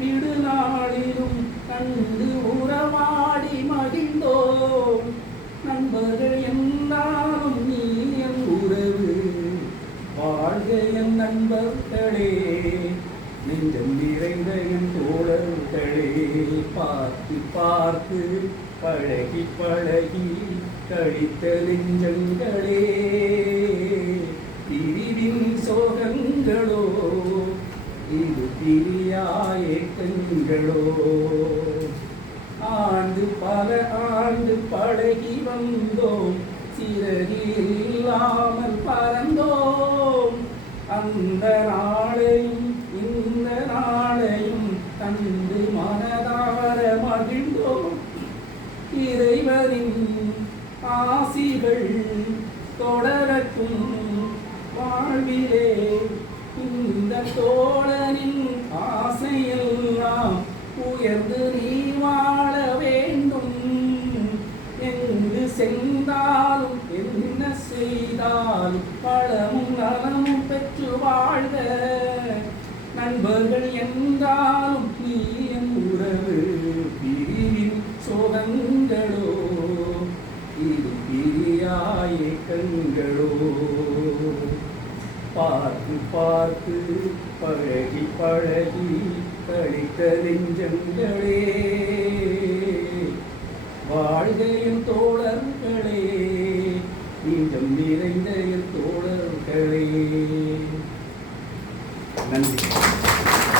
கழிப்பிடு நாளிலும் கண்டு உறவாடி மகிழ்ந்தோம். நண்பர்கள் என்றாலும் நீ என் உறவு, வாழ்க என் நண்பர்களே, நெஞ்சம் நிறைந்த என் தோழர்களே. பார்த்து பார்த்து பழகி பழகி கழித்த நெஞ்சங்களே, பிரிவின் சோகங்களோ இது பிரியாயேக்கங்களோ. ஆண்டு பல ஆண்டு பழகி வந்தோம், சிறகில்லாமல் பறந்தோம். அந்த நாளையும் இந்த நாளையும் கண்டு மனதார மகிழ்ந்தோம். இறைவனின் ஆசிகள் தொடரட்டும் வாழ்விலே, இந்த தோழனின் ஆசையெல்லாம் உயர்ந்து நீ வாழ வேண்டும். எங்கு சென்றாலும் என்ன செய்தாலும் பழமும் நலமும் பெற்று வாழ்க. நண்பர்கள் என்றாலும் நீ என் உறவு, பிரிவின் சோகங்களோ இது பிரியாயேக்கங்களோ. பார்த்து பார்த்து பழகி பழகி கழித்த நெஞ்சங்களே, வாழ்க என் தோழர்களே, நெஞ்சம் நிறைந்த என் தோழர்களே. நன்றி.